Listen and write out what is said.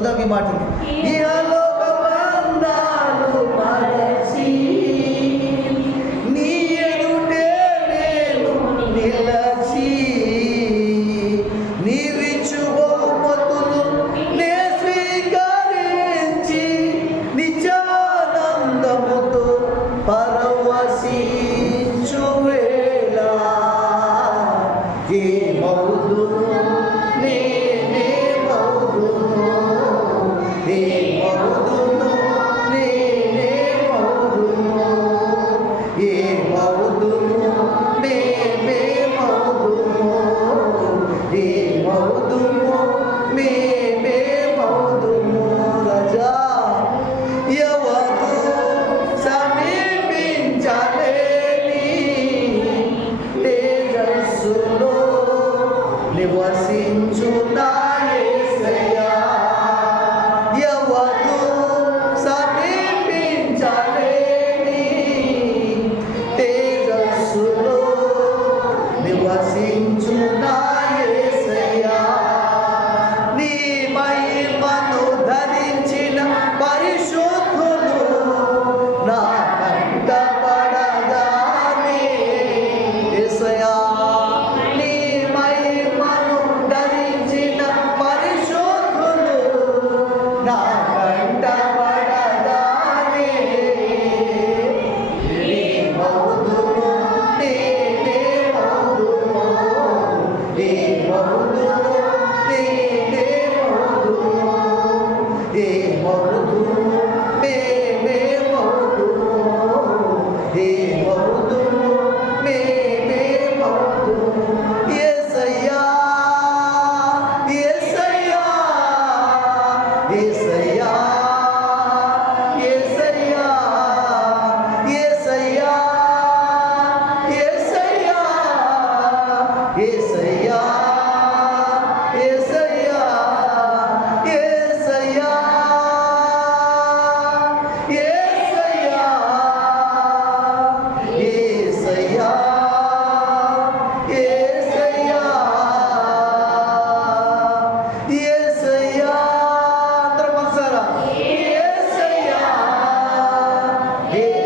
खुदा बात है ये negócio juntar. Isaiah. যে